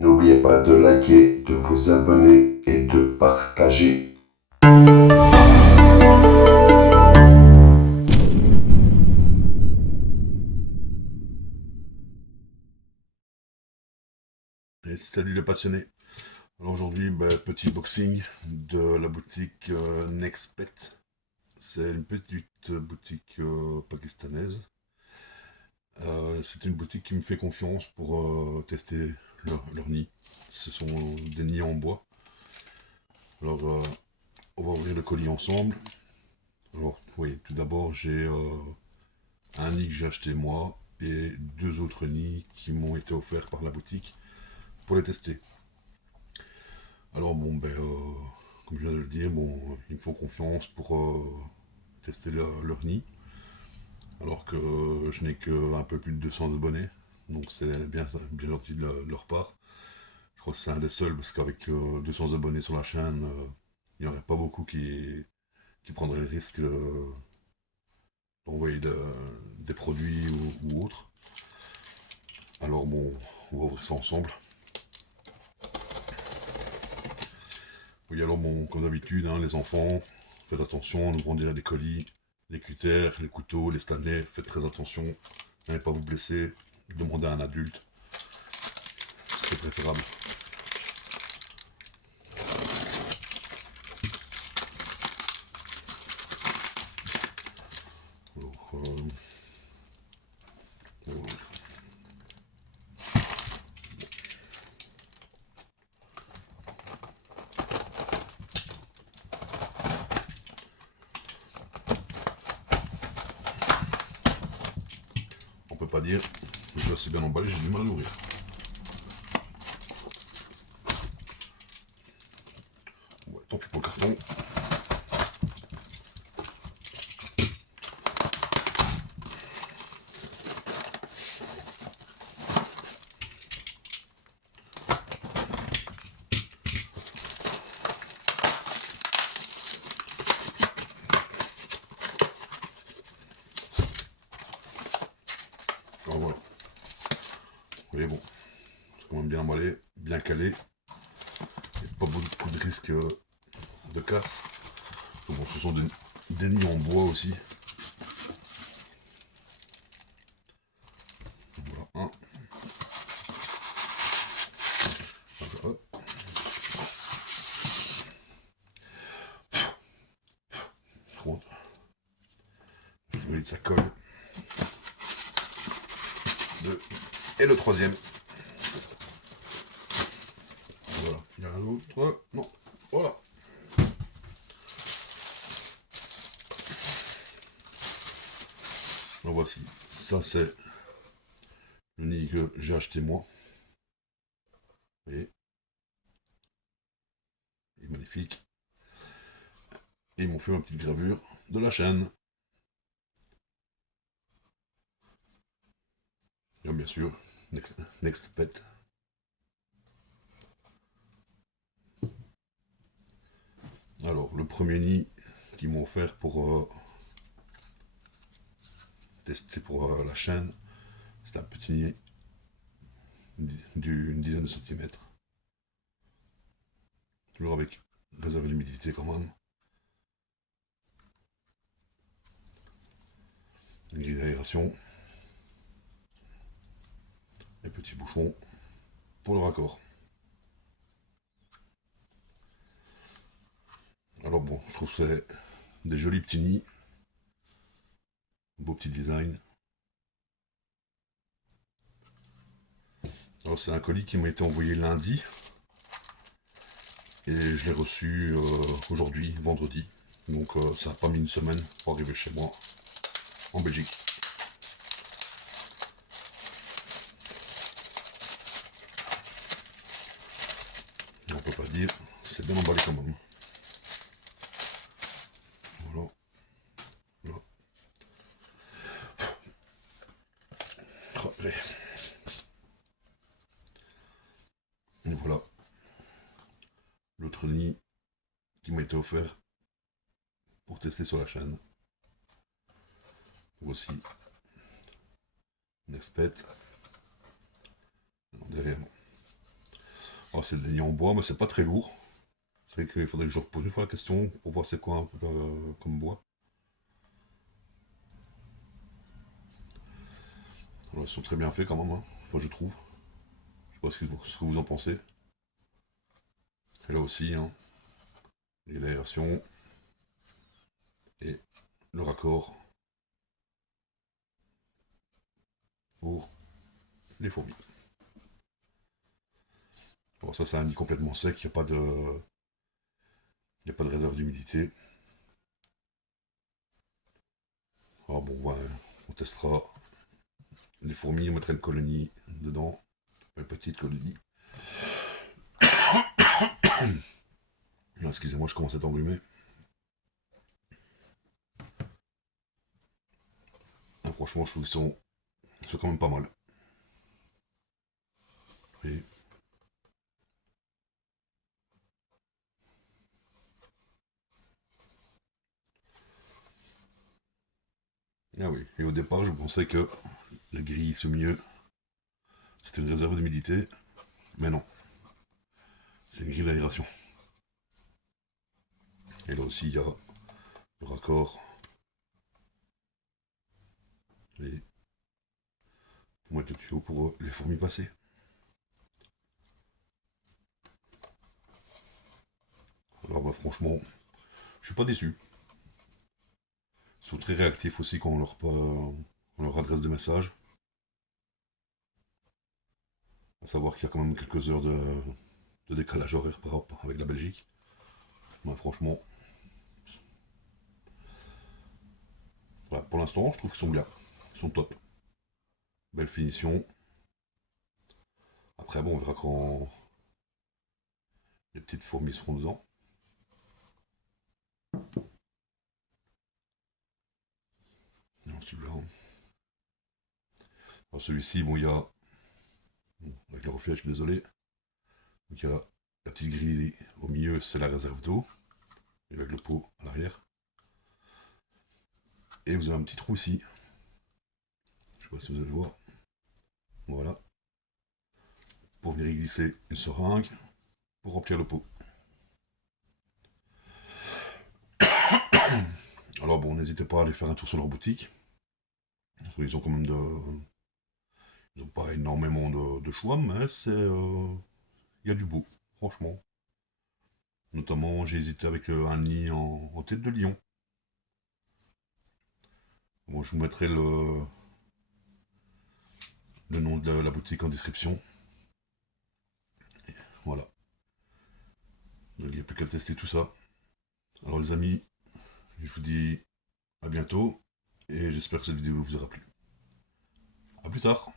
N'oubliez pas de liker, de vous abonner et de partager. Et salut les passionnés. Alors aujourd'hui, petit boxing de la boutique Next Pet. C'est une petite boutique pakistanaise. C'est une boutique qui me fait confiance pour tester leur nid. Ce sont des nids en bois. Alors on va ouvrir le colis ensemble. Alors vous voyez, tout d'abord j'ai un nid que j'ai acheté moi et deux autres nids qui m'ont été offerts par la boutique pour les tester. Alors comme je viens de le dire, il me faut confiance pour tester leur nid. Alors que je n'ai qu'un peu plus de 200 abonnés. Donc c'est bien gentil de leur part. Je crois que c'est un des seuls, parce qu'avec 200 abonnés sur la chaîne, il n'y en aurait pas beaucoup qui prendraient le risque d'envoyer des produits ou autres. Alors on va ouvrir ça ensemble. Oui, alors comme d'habitude, hein, les enfants, faites attention, ne grandir des colis, les cutters, les couteaux, les stanley, faites très attention, n'allez pas vous blesser, demandez à un adulte, c'est préférable. Alors, on va ouvrir. On peut pas dire, je suis assez bien emballé, j'ai du mal à l'ouvrir. Ouais, tant pis pour le carton. Alors voilà. Vous voyez, bon, c'est quand même bien emballé, bien calé. Il n'y a pas beaucoup de risques de casse. Donc, bon, ce sont des nids en bois aussi. Voilà, un. Hop. Trop. Je vais que ça colle. Deux. Et le troisième. Voilà, il y a un autre. Non, voilà. Donc voici, ça c'est le nid que j'ai acheté moi. Vous voyez, il est magnifique. Et ils m'ont fait ma petite gravure de la chaîne. Et bien sûr, Next Pet. Alors, le premier nid qu'ils m'ont offert pour tester pour la chaîne, c'est un petit nid d'une dizaine de centimètres. Toujours avec réserve d'humidité quand même. Une grille d'aération. Et petit bouchon pour le raccord. Alors bon, je trouve que c'est des jolis petits nids. Beau petit design. Alors c'est un colis qui m'a été envoyé lundi. Et je l'ai reçu aujourd'hui, vendredi. Donc ça n'a pas mis une semaine pour arriver chez moi en Belgique. Et on peut pas dire, c'est bien emballé quand même. Voilà. Voilà. Et voilà. L'autre nid qui m'a été offert pour tester sur la chaîne. Voici. Next Pet. Derrière. Alors c'est des nids en bois, mais c'est pas très lourd. C'est vrai qu'il faudrait que je repose une fois la question pour voir c'est quoi un peu comme bois. Alors, ils sont très bien faits quand même, hein. Enfin je trouve. Je sais pas ce que vous en pensez. Et là aussi, hein, il y a l'aération et le raccord pour les fourmis. Bon, ça c'est un nid complètement sec, il n'y a pas de réserve d'humidité. Alors bon, voilà, on testera les fourmis, on mettra une colonie dedans, une petite colonie. Excusez-moi, je commence à être enrhumé. Ah, franchement, je trouve qu'ils sont quand même pas mal. Et, ah oui, et au départ, je pensais que la grille ce milieu, c'était une réserve d'humidité, mais non, c'est une grille d'aération. Et là aussi, il y a le raccord et pour mettre le tuyau pour les fourmis passer. Alors bah franchement, je suis pas déçu. Ils sont très réactifs aussi quand on leur adresse des messages. À savoir qu'il y a quand même quelques heures de décalage horaire par rapport avec la Belgique. Bah, franchement, voilà, pour l'instant, je trouve qu'ils sont bien. Ils sont top. Belle finition. Après, bon, on verra quand les petites fourmis seront dedans. Alors, celui-ci, bon, il y a. Bon, avec le reflet, je suis désolé. Donc, il y a la petite grille au milieu, c'est la réserve d'eau. Avec le pot à l'arrière. Et vous avez un petit trou ici. Je sais pas si vous allez voir. Voilà. Pour venir y glisser une seringue pour remplir le pot. Alors bon, n'hésitez pas à aller faire un tour sur leur boutique. Ils ont quand même ils ont pas énormément de choix, mais il y a du beau, franchement. Notamment, j'ai hésité avec un nid en tête de lion. Bon, je vous mettrai le nom de la boutique en description. Voilà. Donc, il n'y a plus qu'à tester tout ça. Alors les amis, je vous dis à bientôt et j'espère que cette vidéo vous aura plu. A plus tard.